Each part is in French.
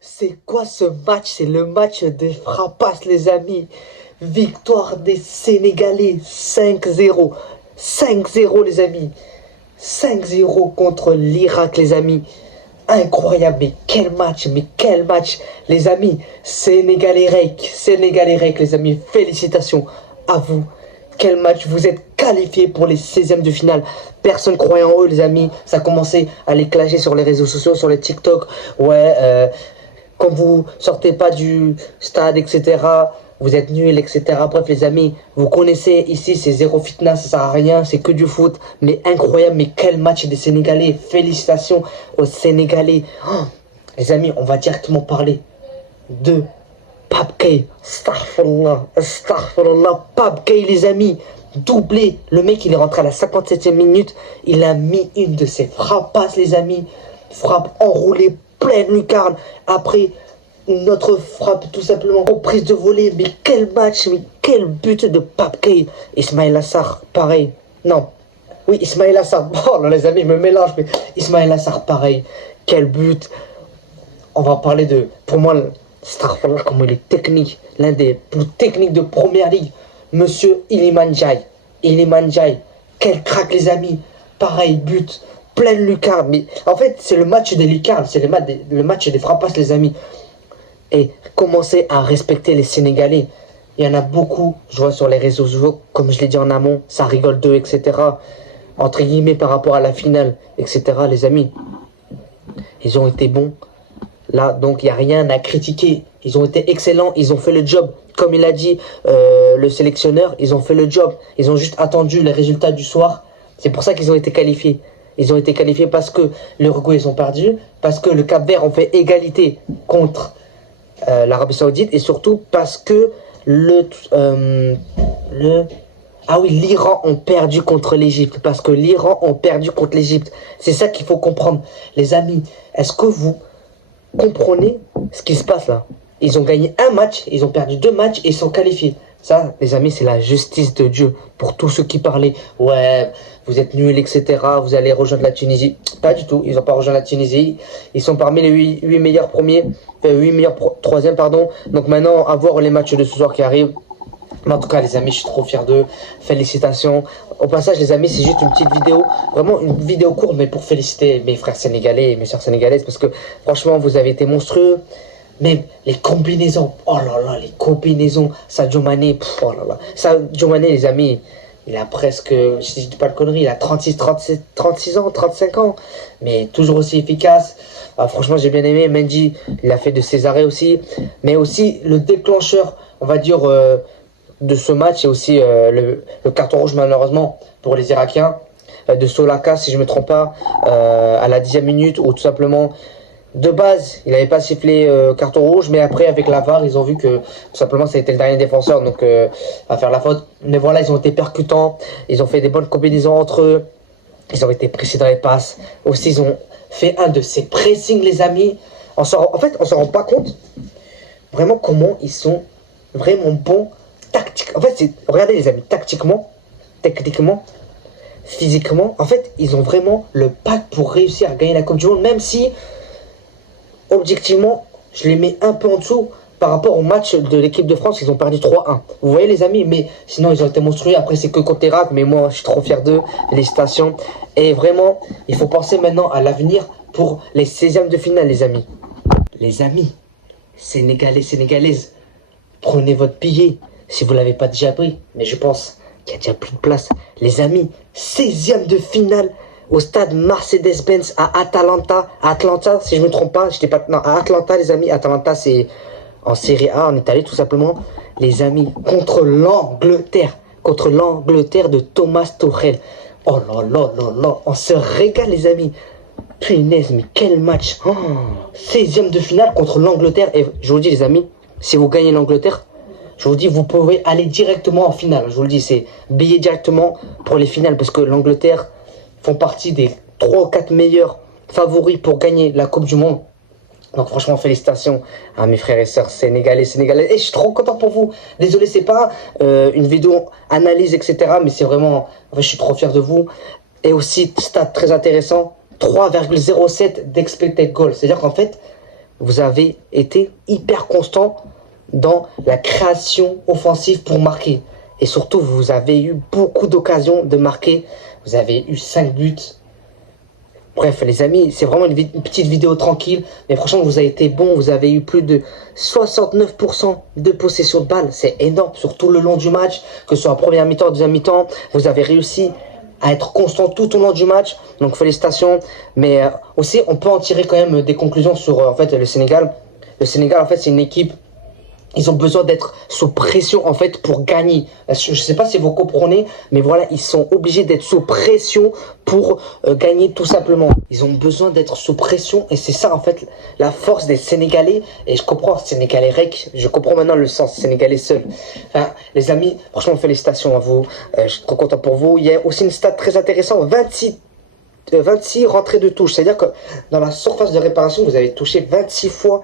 C'est quoi ce match? C'est le match des frappas, les amis. Victoire des Sénégalais 5-0. 5-0, les amis. 5-0 contre l'Irak, les amis. Incroyable, mais quel match, les amis. Sénégalais Rek, les amis. Félicitations à vous. Quel match, vous êtes qualifiés pour les 16e de finale. Personne croyait en eux, les amis. Ça a commencé à les clasher sur les réseaux sociaux, sur les TikTok. Ouais, quand vous sortez pas du stade, etc., vous êtes nuls, etc. Bref, les amis, vous connaissez ici, c'est zéro fitness, ça sert à rien, c'est que du foot. Mais incroyable, mais quel match des Sénégalais. Félicitations aux Sénégalais. Oh, les amis, on va directement parler de Pape Gueye. Astaghfirullah, Pape Gueye, les amis. Doublé. Le mec, il est rentré à la 57e minute. Il a mis une de ses frappasses, les amis. Frappe enroulée, pleine lucarne. Après, notre frappe, tout simplement, reprise de volée. Mais quel match, mais quel but de Pape Gueye. Ismaïla Sarr, pareil. Non. Oui, Ismaïla Sarr. Oh là, les amis, je me mélange. Mais Ismaïla Sarr, pareil. Quel but. On va parler de, pour moi, Starfall, comment il est technique, l'un des plus techniques de première ligue, monsieur Iliman Ndiaye. Iliman Ndiaye, quel crack, les amis. Pareil, but, pleine lucarne. Mais en fait, c'est le match des lucarnes, c'est le match des frappas, les amis. Et commencez à respecter les Sénégalais. Il y en a beaucoup, je vois sur les réseaux sociaux, comme je l'ai dit en amont, ça rigole d'eux, etc. Entre guillemets, par rapport à la finale, etc. Les amis, ils ont été bons. Là, donc, il n'y a rien à critiquer. Ils ont été excellents, ils ont fait le job. Comme il a dit le sélectionneur, ils ont fait le job. Ils ont juste attendu les résultats du soir. C'est pour ça qu'ils ont été qualifiés. Ils ont été qualifiés parce que l'Uruguay, ils ont perdu, parce que le Cap-Vert ont fait égalité contre l'Arabie Saoudite, et surtout parce que l'Iran ont perdu contre l'Égypte. Parce que l'Iran ont perdu contre l'Égypte. C'est ça qu'il faut comprendre. Les amis, est-ce que vous comprenez ce qui se passe là? Ils ont gagné un match, ils ont perdu 2 matchs et ils sont qualifiés. Ça, les amis, c'est la justice de Dieu. Pour tous ceux qui parlaient, ouais, vous êtes nuls, etc., vous allez rejoindre la Tunisie. Pas du tout, ils n'ont pas rejoint la Tunisie. Ils sont parmi les 8 meilleurs premiers, 8 meilleurs troisièmes, pardon. Donc maintenant, à voir les matchs de ce soir qui arrivent. Mais en tout cas, les amis, je suis trop fier d'eux. Félicitations. Au passage, les amis, c'est juste une petite vidéo. Vraiment une vidéo courte, mais pour féliciter mes frères sénégalais et mes soeurs sénégalaises. Parce que franchement, vous avez été monstrueux. Même les combinaisons. Oh là là, les combinaisons. Sadio Mané. Oh là là. Sadio Mané, les amis, il a presque, si je dis pas de conneries, il a 36 ans, 35 ans. Mais toujours aussi efficace. Ah, franchement, j'ai bien aimé. Mendy, il a fait de ses arrêts aussi. Mais aussi, le déclencheur, on va dire, de ce match, et aussi le carton rouge, malheureusement, pour les Irakiens, de Solaka, si je ne me trompe pas, à la 10e minute, ou tout simplement, de base, il n'avait pas sifflé carton rouge, mais après, avec la VAR, ils ont vu que, tout simplement, ça a été le dernier défenseur, donc, à faire la faute. Mais voilà, ils ont été percutants, ils ont fait des bonnes combinaisons entre eux, ils ont été précis dans les passes. Aussi, ils ont fait un de ces pressings, les amis. En fait, on s'en rend pas compte, vraiment, comment ils sont vraiment bons. En fait, regardez les amis, tactiquement, techniquement, physiquement, en fait, ils ont vraiment le pack pour réussir à gagner la Coupe du Monde, même si, objectivement, je les mets un peu en dessous par rapport au match de l'équipe de France, ils ont perdu 3-1. Vous voyez les amis, mais sinon, ils ont été monstrueux. Après, c'est que contre l'Irak, mais moi, je suis trop fier d'eux. Félicitations. Et vraiment, il faut penser maintenant à l'avenir pour les 16e de finale, les amis. Les amis, Sénégalais, Sénégalaises, prenez votre billet. Si vous ne l'avez pas déjà pris, mais je pense qu'il y a déjà plus de place. Les amis, 16e de finale au stade Mercedes-Benz à Atlanta, si je ne me trompe pas. Non, à Atlanta, les amis. Atlanta, c'est en Série A, en Italie, tout simplement. Les amis, contre l'Angleterre de Thomas Tuchel. Oh là là là là, on se régale, les amis. Punaise, mais quel match. 16e de finale contre l'Angleterre. Et je vous dis, les amis, si vous gagnez l'Angleterre, je vous dis, vous pouvez aller directement en finale. Je vous le dis, c'est billet directement pour les finales. Parce que l'Angleterre font partie des 3 ou 4 meilleurs favoris pour gagner la Coupe du Monde. Donc franchement, félicitations à mes frères et sœurs sénégalais, sénégalaises. Et je suis trop content pour vous. Désolé, c'est pas une vidéo analyse, etc. Mais c'est vraiment, en fait, je suis trop fier de vous. Et aussi, stade très intéressant. 3,07 d'expected goal. C'est-à-dire qu'en fait, vous avez été hyper constant dans la création offensive pour marquer. Et surtout, vous avez eu beaucoup d'occasions de marquer. Vous avez eu 5 buts. Bref, les amis, c'est vraiment une petite vidéo tranquille. Mais franchement, vous avez été bon. Vous avez eu plus de 69% de possession de balle. C'est énorme sur tout le long du match. Que ce soit en première mi-temps, deuxième mi-temps. Vous avez réussi à être constant tout au long du match. Donc, félicitations. Mais aussi, on peut en tirer quand même des conclusions sur en fait, le Sénégal. Le Sénégal, en fait, c'est une équipe. Ils ont besoin d'être sous pression, en fait, pour gagner. Je ne sais pas si vous comprenez, mais voilà, ils sont obligés d'être sous pression pour gagner, tout simplement. Ils ont besoin d'être sous pression, et c'est ça, en fait, la force des Sénégalais. Et je comprends, Sénégalais rec, je comprends maintenant le sens, Sénégalais seul. Enfin, les amis, franchement, félicitations à vous. Je suis trop content pour vous. Il y a aussi une stat très intéressante, 26 rentrées de touche. C'est-à-dire que dans la surface de réparation, vous avez touché 26 fois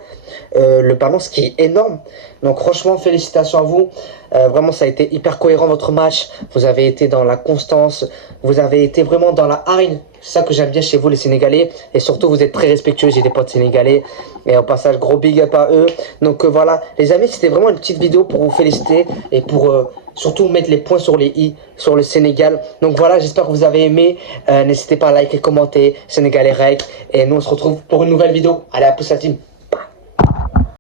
le ballon, ce qui est énorme. Donc franchement, félicitations à vous. Vraiment, ça a été hyper cohérent votre match. Vous avez été dans la constance. Vous avez été vraiment dans la hargne. C'est ça que j'aime bien chez vous, les Sénégalais. Et surtout, vous êtes très respectueux. J'ai des potes sénégalais. Et au passage, gros big up à eux. Donc voilà, les amis, c'était vraiment une petite vidéo pour vous féliciter et pour surtout mettre les points sur les i sur le Sénégal. Donc voilà, j'espère que vous avez aimé. N'hésitez pas à liker, commenter. Sénégalais rec. Et nous, on se retrouve pour une nouvelle vidéo. Allez, à plus la team.